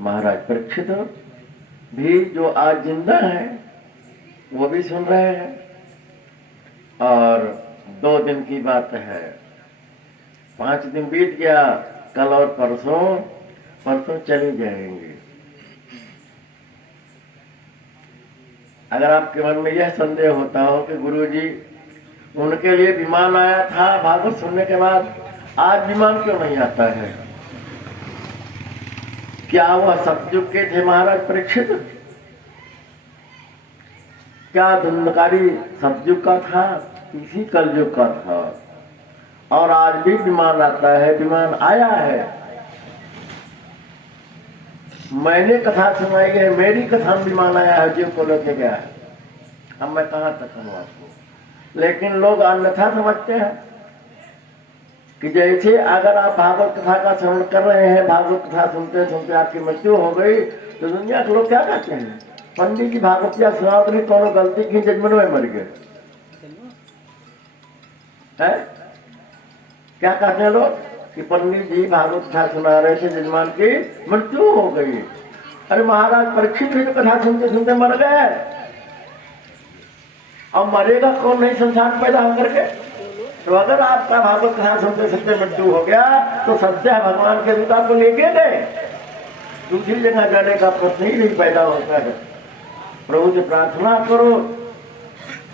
महाराज परीक्षित भी जो आज जिंदा है वो भी सुन रहे हैं। और 2 दिन की बात है, 5 दिन बीत गया, कल और परसों चली जाएंगे। अगर आपके मन में यह संदेह होता हो कि गुरुजी उनके लिए विमान आया था भागवत सुनने के बाद, आज विमान क्यों नहीं आता है? क्या वह सतयुग के थे महाराज परीक्षित? क्या धुंधकारी सतयुग का था? इसी कलयुग का था। और आज भी विमान आता है, विमान आया है। मैंने कथा सुनाई है, मेरी कथा में विमान आया है, जीव को लेके गया है। अब मैं कहां तक कहूं आपको? लेकिन लोग अन्यथा समझते हैं कि जैसे अगर आप भागवत कथा का श्रवण कर रहे हैं, भागवत कथा सुनते सुनते आपकी मृत्यु हो गई, तो दुनिया के लोग क्या कहते हैं? पंडित जी भागवत या सुनाओ नहीं, कोनो गलती की जजमेंट में मर गए है? क्या कहते हैं लोग कि पंडित जी भागवत कथा सुना रहे थे, जजमान की मृत्यु हो गई। अरे महाराज परीक्षित भी तो कथा सुनते सुनते मर गए। अब मरेगा कौन नहीं संसार पैदा होकर के? तो अगर आपका भागवत कथा सुनते सुनते मृत्यु हो गया तो सत्य भगवान के दूत आपको लेके गए, दूसरी जगह जाने का प्रश्न ही नहीं पैदा होता है। प्रभु से प्रार्थना करो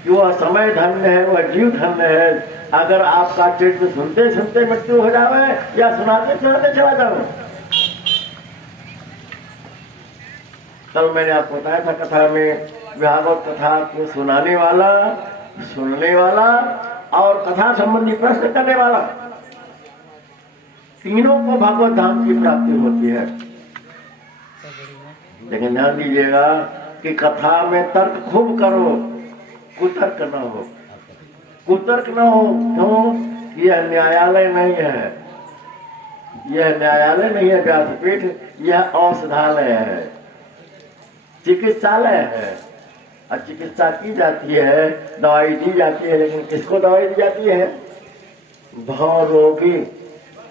कि वह समय धन्य है, वह जीव धन्य है। अगर आपका चित्त सुनते सुनते मृत्यु हो जावे या सुनाते सुनाते चला जाओ। कल मैंने आपको बताया था कथा में, भागवत कथा को सुनाने वाला, सुनने वाला और कथा संबंधी प्रश्न करने वाला, तीनों को भगवत धाम की प्राप्ति होती है। लेकिन ध्यान दीजिएगा कि कथा में तर्क खूब करो, कुतर्क न हो। कुतर्क न हो क्यों? यह न्यायालय नहीं है, यह न्यायालय नहीं है व्यासपीठ, यह औषधालय है, चिकित्सालय है। और चिकित्सा की जाती है, दवाई दी जाती है, लेकिन किसको दवाई दी जाती है? भव रोगी,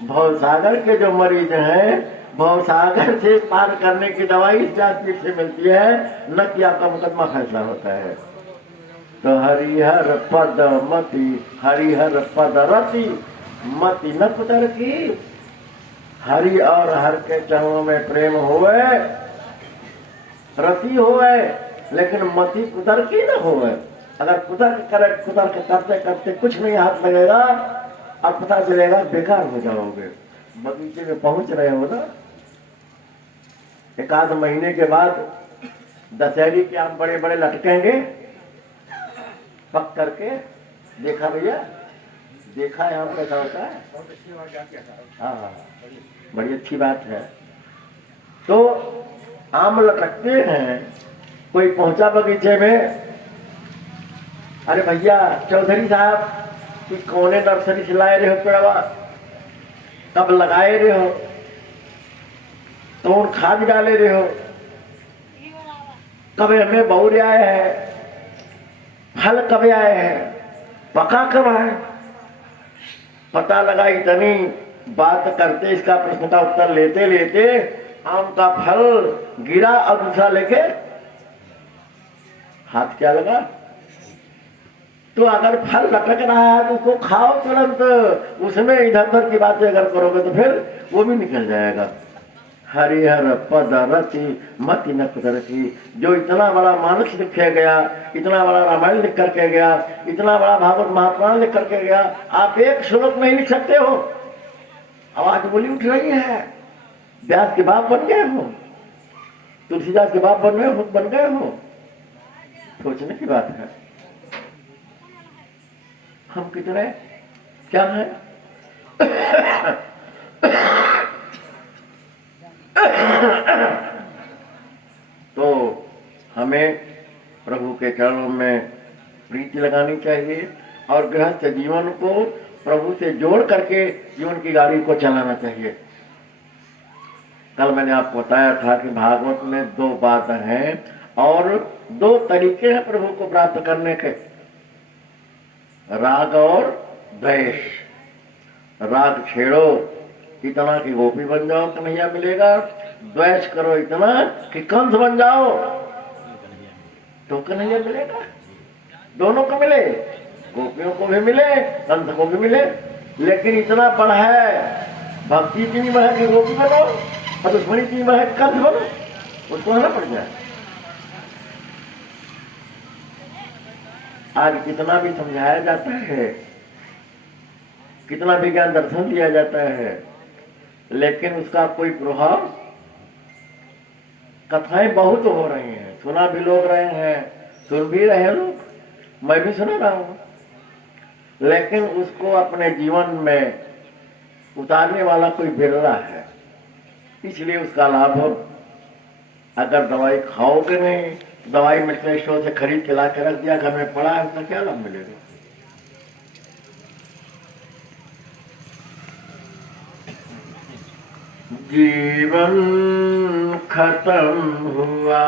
भव सागर के जो मरीज हैं, भव सागर से पार करने की दवाई इस व्यासपीठ से मिलती है, न कि आपका मुकदमा फैसला होता है। तो हरिहर पद मति, हरिहर पद रति मति न कुतर की। हरि और हर के चरणों में प्रेम होवे, रति होवे, लेकिन मति कुतर्क ही न होवे। अगर कुतर्क करते करते कुछ नहीं हाथ लगेगा और पता चलेगा बेकार हो जाओगे। बगीचे में पहुंच रहे हो ना, 1 आध महीने के बाद दशहरी के आम बड़े बड़े लटकेंगे, पक करके। देखा भैया, देखा है आम कैसा होता है? हाँ, बड़ी अच्छी बात है। तो आम लटकते हैं, कोई पहुंचा बगीचे में, अरे भैया चौधरी साहब कि कौने नर्सरी से लाए रहे हो पेड़वा, कब लगाए रहे हो, कौन खाद डाले रहे हो, कब हमें बहुरे आए हैं, फल कब आए हैं, पका कब आए? पता लगा इतनी बात करते, इसका प्रश्न का उत्तर लेते लेते आम का फल गिरा और दूसरा लेके हाथ क्या लगा? तो अगर फल लटक रहा है तो उसको खाओ तुरंत, उसमें इधर उधर की बातें अगर करोगे तो फिर वो भी निकल जाएगा। हरिहर पद रति मति न कुतरती। जो इतना बड़ा मानस लिख के गया, इतना बड़ा रामायण लिख करके गया, इतना बड़ा भागवत महापुराण लिख करके गया, आप एक श्लोक नहीं लिख सकते हो। आवाज बोली उठ रही है, व्यास के बाप बन गए हो, तुलसीदास के बाप बन गए हो। सोचने की बात है, हम कितने क्या है? तो हमें प्रभु के चरणों में प्रीति लगानी चाहिए और गृहस्थ जीवन को प्रभु से जोड़ करके जीवन की गाड़ी को चलाना चाहिए। कल मैंने आपको बताया था कि भागवत में 2 बात हैं और 2 तरीके हैं प्रभु को प्राप्त करने के, राग और द्वेष। राग छेड़ो, इतना की गोपी बन जाओ कन्हैया मिलेगा, द्वेष करो इतना कि कंस बन जाओ तो कन्हैया मिलेगा। दोनों को मिले, गोपियों को भी मिले, कंस को भी मिले। लेकिन इतना बड़ा है, भक्ति इतनी बड़ा है कि गोपी बनो और दुश्मनी इतनी बड़ा है कंस बनो, उसको आना पड़ जाए। आज कितना भी समझाया जाता है, कितना भी ज्ञान दर्शन दिया जाता है, लेकिन उसका कोई प्रभाव, कथाएं बहुत हो रही हैं, सुना भी लोग रहे हैं, सुन भी रहे हैं लोग, मैं भी सुना रहा हूं, लेकिन उसको अपने जीवन में उतारने वाला कोई बिरला है। इसलिए उसका लाभ हो। अगर दवाई खाओगे नहीं, दवाई मेडिकल स्टोर से खरीद के ला के रख दिया, घर में पड़ा है, उसका क्या लाभ मिलेगा? जीवन खत्म हुआ